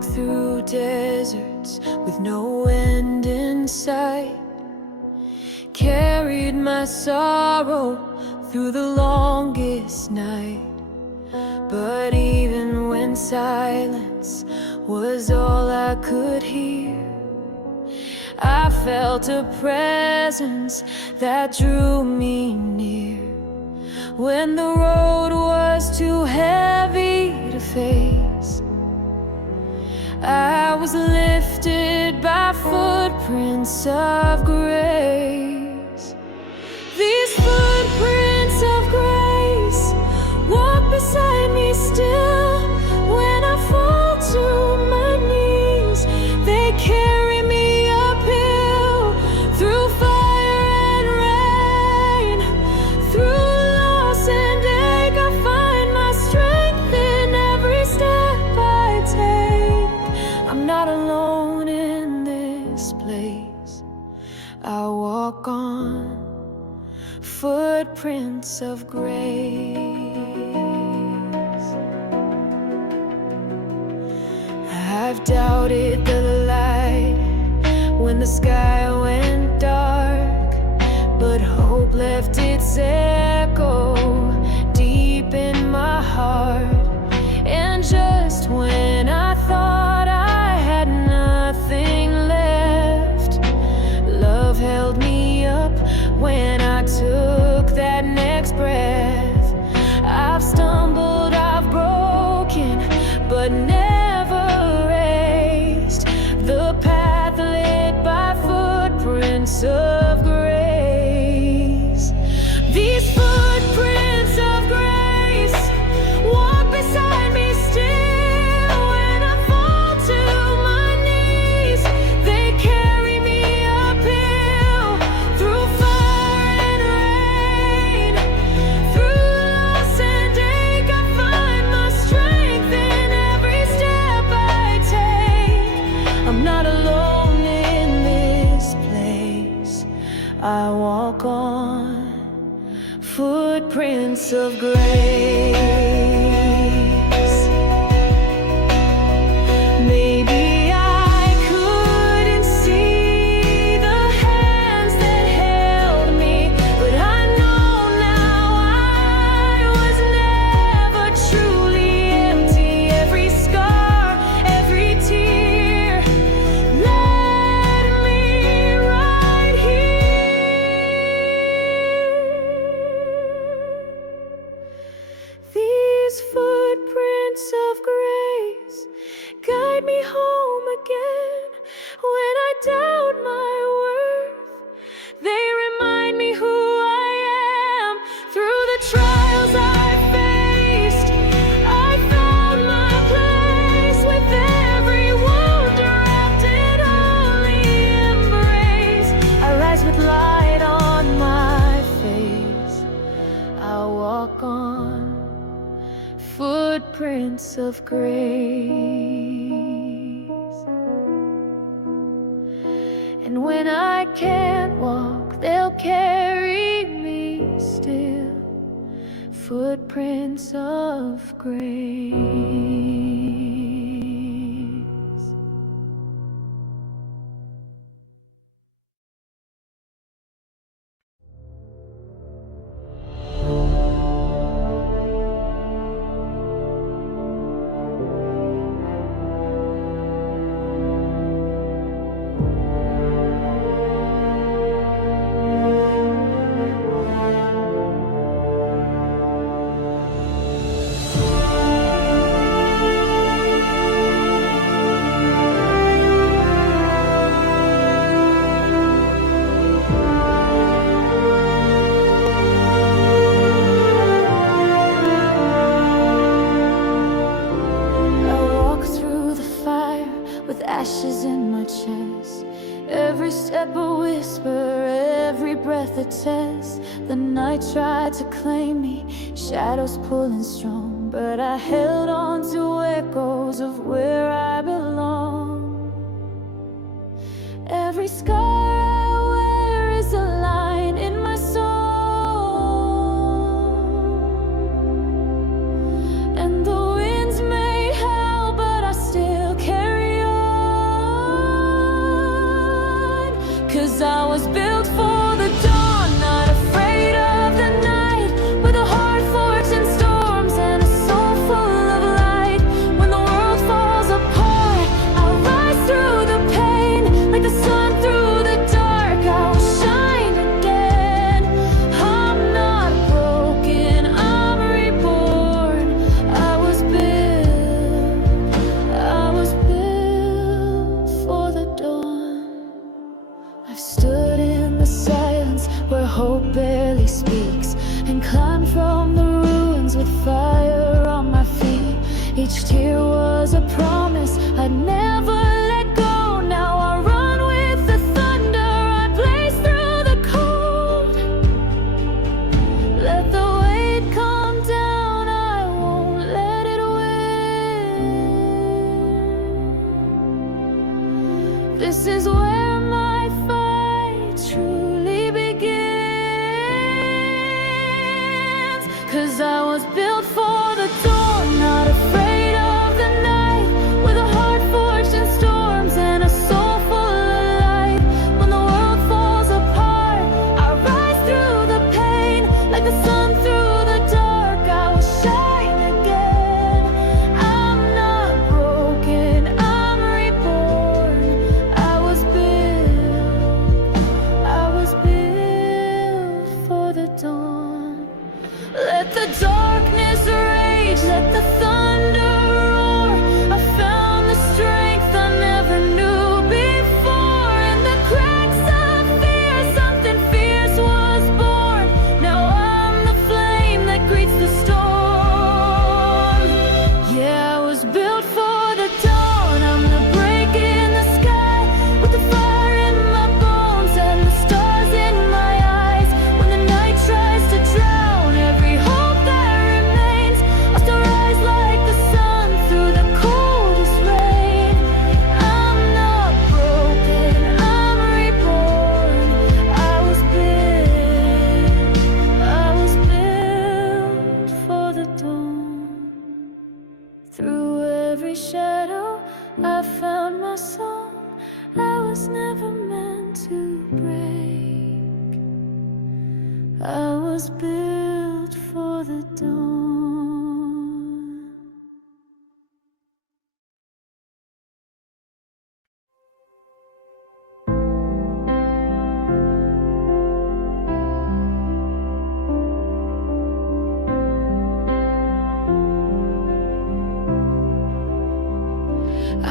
walked through deserts with no end in sight, carried my sorrow through the longest night. But even when silence was all I could hear, I felt a presence that drew me near. When the road was too heavy to face, I was lifted by footprints of grace. These footprints of grace walk beside me still. When I fall to my knees, they carry me uphill, through fire and rain, through loss and ache. I find my strength in every step I take. I'm not alone in this place. I walk on footprints of grace. I've doubted the light when the sky went dark, but hope left its echo deep in my heart. And just when I thought I had nothing left, love held me up when I took that next breath. I've stumbled, I've broken, but never erased the path lit by footprints of grace. These footprints of grace walk beside me still. When I fall to my knees, they carry me uphill, through fire and rain, through loss and ache. I find my strength in every step I take. I'm not alone in this place. I walk on footprints of grace. Maybe I couldn't see the hands that held me, but I know now I was never truly empty. Every scar, every tear led me right here. These footprints of grace guide me home again. When I doubt my worth, they remind me who I am. Through the trials I faced, I found my place. With every wound wrapped in holy embrace, I rise with light on my face. I walk on footprints of grace. And when I can't walk, they'll carry me still. Footprints of grace. Ashes in my chest, every step a whisper, every breath a test. The night tried to claim me, shadows pulling strong, but I held on to echoes of where I belong. Every scar I wear is a line in my soul, and the winds may howl, but I still carry 'Cause I was built for the dawn, not afraid of the night, with a heart forged in storms and a soul full of light. When the world falls apart, I'll rise through the pain, like the sun through the dark. I will shine again. I'm not broken, I'm reborn. I was built for the dawn. I've stood in the silence where hope barely speaks, and climbed from the ruins with fire on my feet. Each tear was a promise I'd never let go. Now I run with the thunder, I blaze through the cold. Let the weight come down, I won't let it win. This is where my fight truly begins. 'Cause I was built for the dawn, not afraid of the night, with a heart forged in storms and a soul full of light. When the world falls apart, I rise through the pain, like the sun through the dark. I will shine again. I'm not broken, I'm reborn. I was built for the dawn. Let the darkness rage, let the thunder roar. I found the strength I never knew before. In the cracks of fear, something fierce was born. Now I'm the flame that greets the storm. Yeah, I was built for the dawn. I'm the break in the sky, with the fire in my bones and the stars in my eyes. When the night tries to drown every hope that remains, I'll still rise like the sun through the coldest rain. I'm not broken, I'm reborn. I was built for the dawn. Through every shadow, I found my song. I was never meant to break. I was built for the dawn.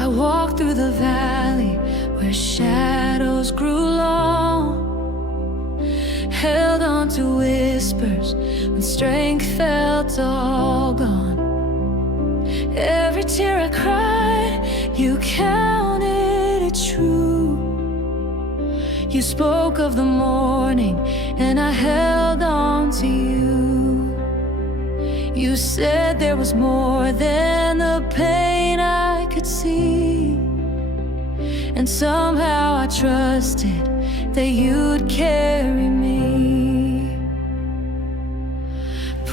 I walked through the valley where shadows grew long, held on to whispers when strength felt all gone. Every tear I cried, you counted it true. You spoke of the morning, and I held on to you. You said there was more than the pain I could see, and somehow I trusted that you'd carry me.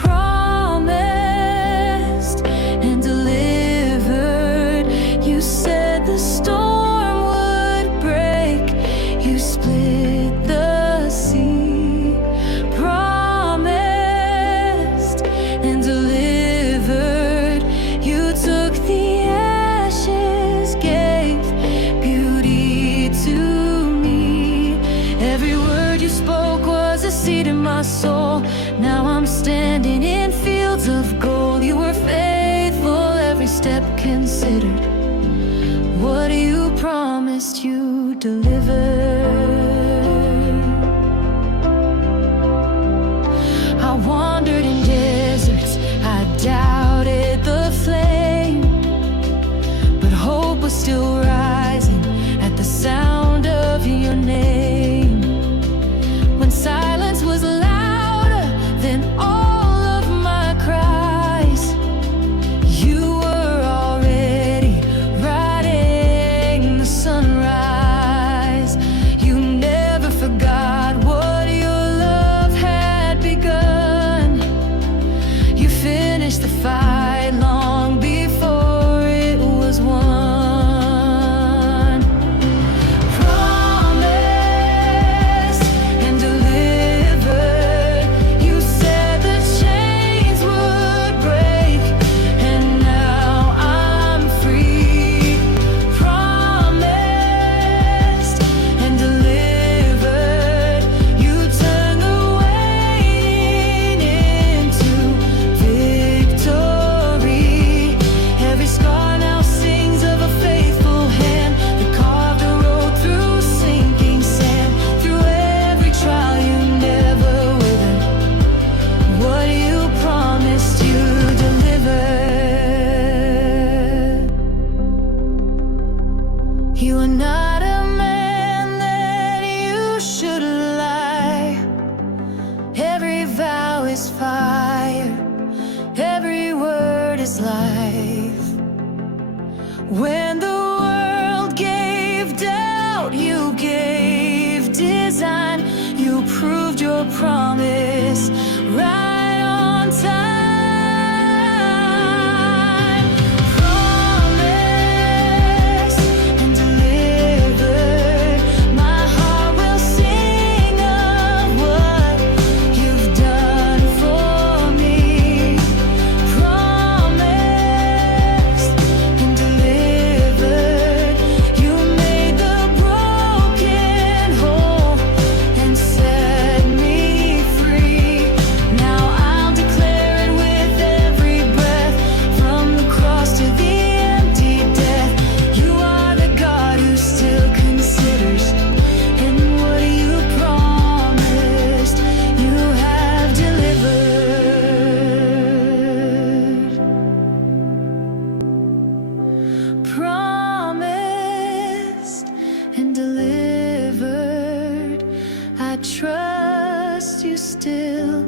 Promised and delivered, you said the storm would break. You split the sea. Promised and delivered, you took the ashes, gave beauty to me. Every word you spoke was a seed in my soul. Now I'm standing in fields of gold. You were faithful, every step considered. What you promised, you delivered. I wandered in deserts, I doubted the flame, but hope was still rising at the sound of your name. When silence was louder than all of my cries, you were already writing the sunrise. still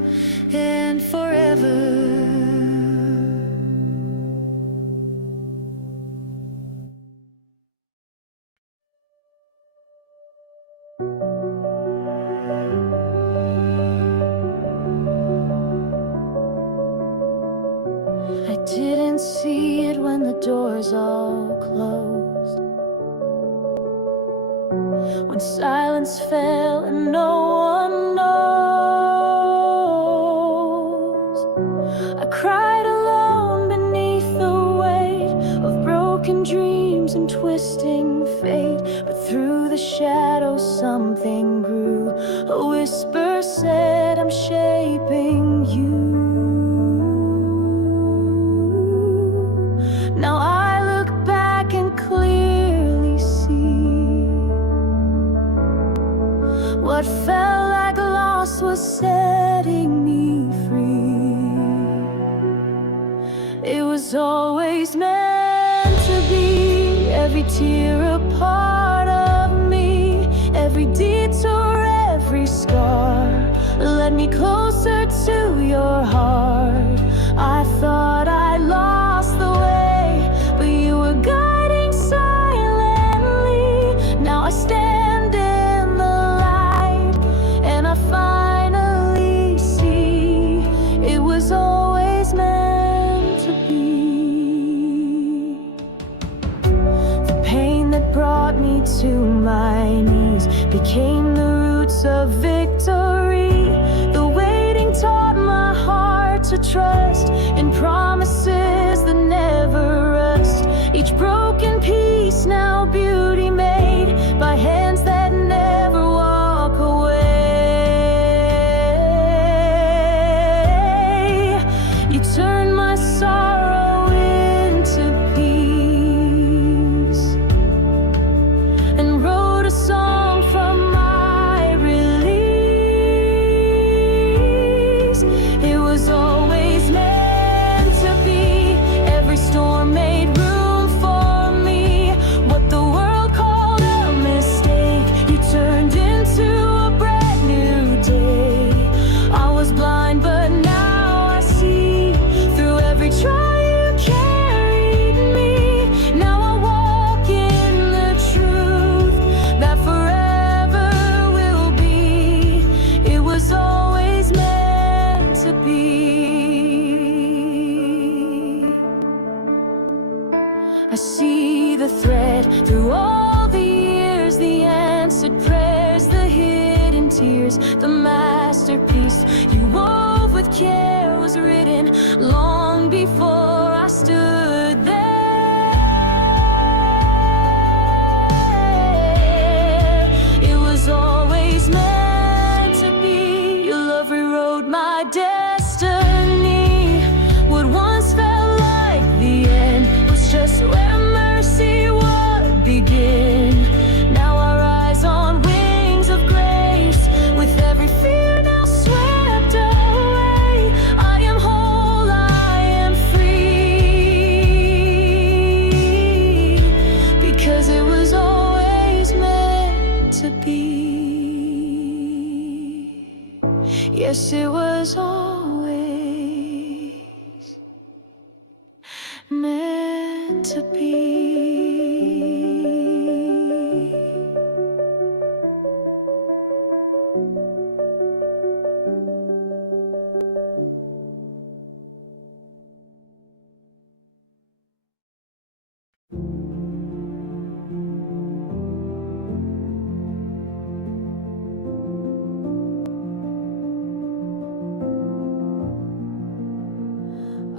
and forever. I didn't see it when the doors all closed, when silence fell and no one knows. I cried alone beneath the weight of broken dreams and twisting fate. But through the shadows something grew. A whisper said, I'm shaping you. Now I look back and clearly see what felt like loss was setting me free. It was always meant to be. Every tear a part of me, every detour, every scar led me closer to your heart. I thought I lost the way, but you were guiding silently. Now I stand in the light and I finally see it was always meant to be. The pain that brought me to my knees became the roots of victory. The waiting taught my heart to trust in promises that never rust. Each broken piece now beauty made by hands that never walk away. You turned my sorrow into peace and wrote a song from my release. It was always meant to be. Every storm made room for me. What the world called a mistake, you turned into a brand new day. I was blind, but now I see. Through every trial you carried me. Now I walk in the truth that forever will be. It was always meant to be. I see the thread through all the years, the answered prayers, the hidden tears. The masterpiece you wove with care was written long before I stood there. It was always meant to be. Your love rewrote my destiny. What once felt like the end was just where mercy would begin. Now I rise on wings of grace, with every fear now swept away. I am whole, I am free, because it was always meant to be. Yes, it was always meant to be.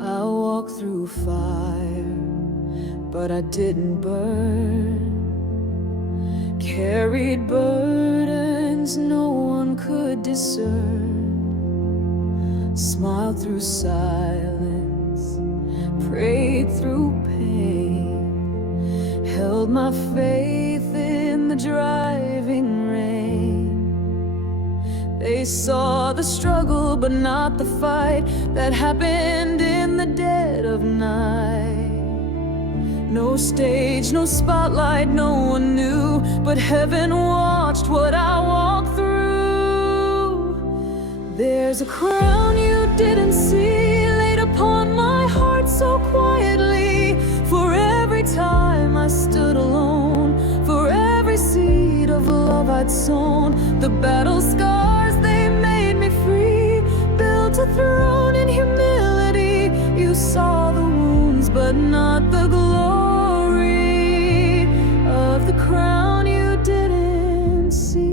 I walked through fire, but I didn't burn. Carried burdens no one could discern. Smiled through silence, prayed through pain, held my faith in the driving rain. They saw the struggle, but not the fight that happened in the dead of night. No stage, no spotlight, no one knew, but heaven watched what I walked through. There There's a crown you didn't see laid upon my heart so quietly. For every time I stood alone, for every seed of love I'd sown, the battle scars, they made me free. Built a throne in humility. You saw the wounds but not the glory of the crown you didn't see.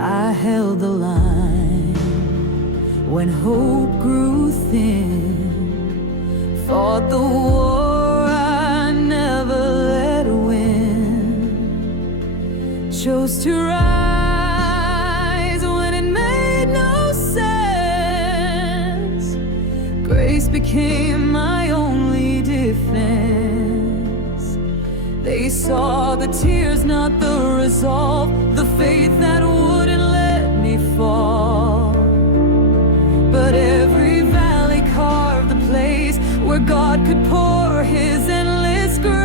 I held the line when hope grew thin, fought the war I never let win, chose to rise when it made no sense. Grace became my only defense. They saw the tears, not the resolve, the faith that wouldn't let me fall. But every valley carved the place where God could pour His endless grace.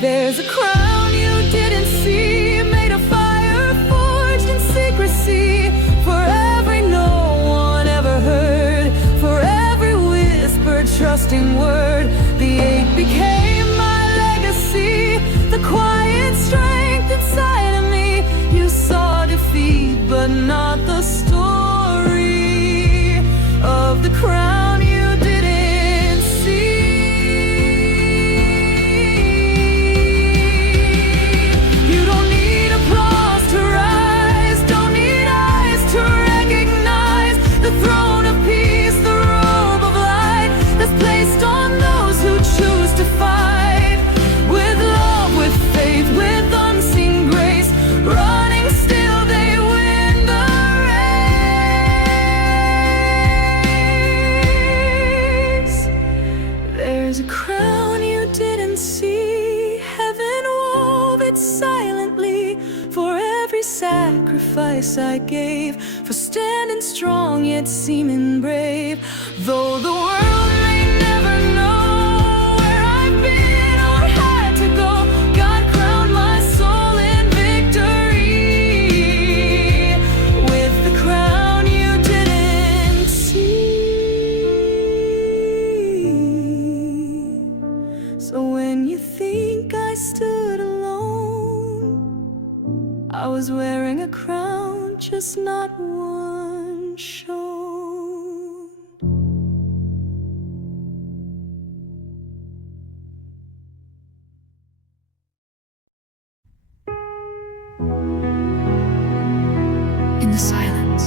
There's a crown you didn't see, made of fire, forged in secrecy. For every no one ever heard, for every whispered, trusting word, the ache became my legacy. The quiet strength inside of me. You saw defeat, but not the story of the crown you didn't see. You don't need applause to rise, don't need eyes to recognize the throne of peace, the robe of light that's placed on those who choose to fight. With love, with faith, with unseen grace, running still they win the race. There's a crown you didn't see, heaven wove it silently. For every sacrifice I gave, for standing strong yet seeming brave. Though the world may never know where I've been or had to go, God crowned my soul in victory with the crown you didn't see. So when you think I stood alone, I was wearing a crown, just not one shone. In the silence,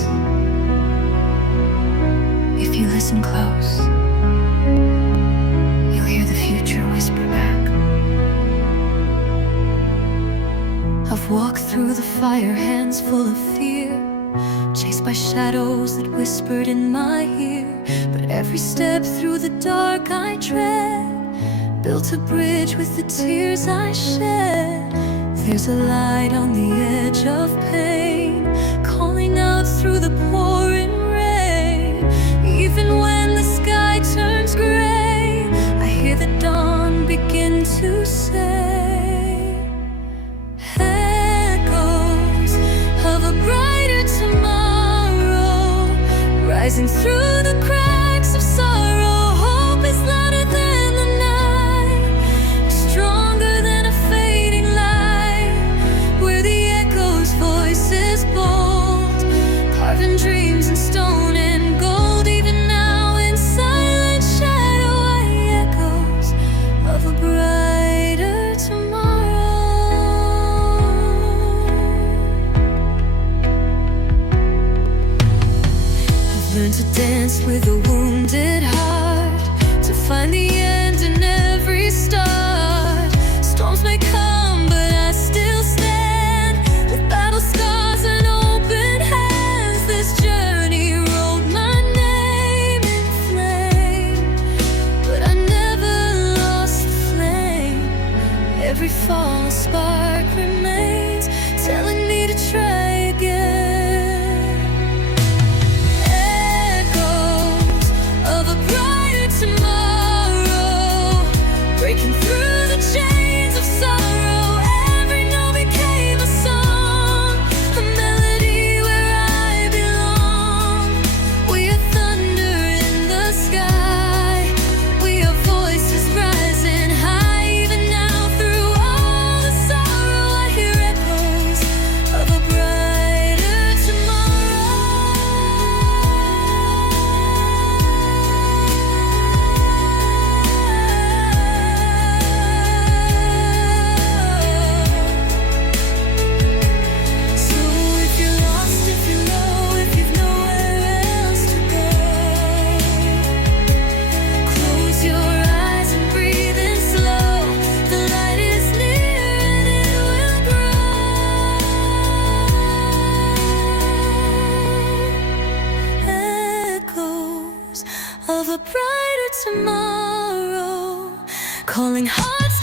if you listen close, you'll hear the future whisper back. I've walked through the fire, hands full of fear, chased by shadows that whispered in my ear. But every step through the dark I tread built a bridge with the tears I shed. There's a light on the edge of pain, calling out through the pouring rain. Even when the sky turns gray, I hear the dawn begin to say, echoes of a brighter tomorrow, rising through the cracks of sorrow. Hope is louder than the night, stronger than a fading light, where the echo's voice is bold, carving dreams in stone and gold. Even now in silent shadow, I echoes of a brighter tomorrow. I've learned to dance with a wounded heart, to find the end in every start. Storms may come, but I still stand, with battle scars and open hands. This journey wrote my name in flame, but I never lost the flame. Every fall a spark remains, telling me to try again. Echoes of a brighter tomorrow, of a brighter tomorrow, calling hearts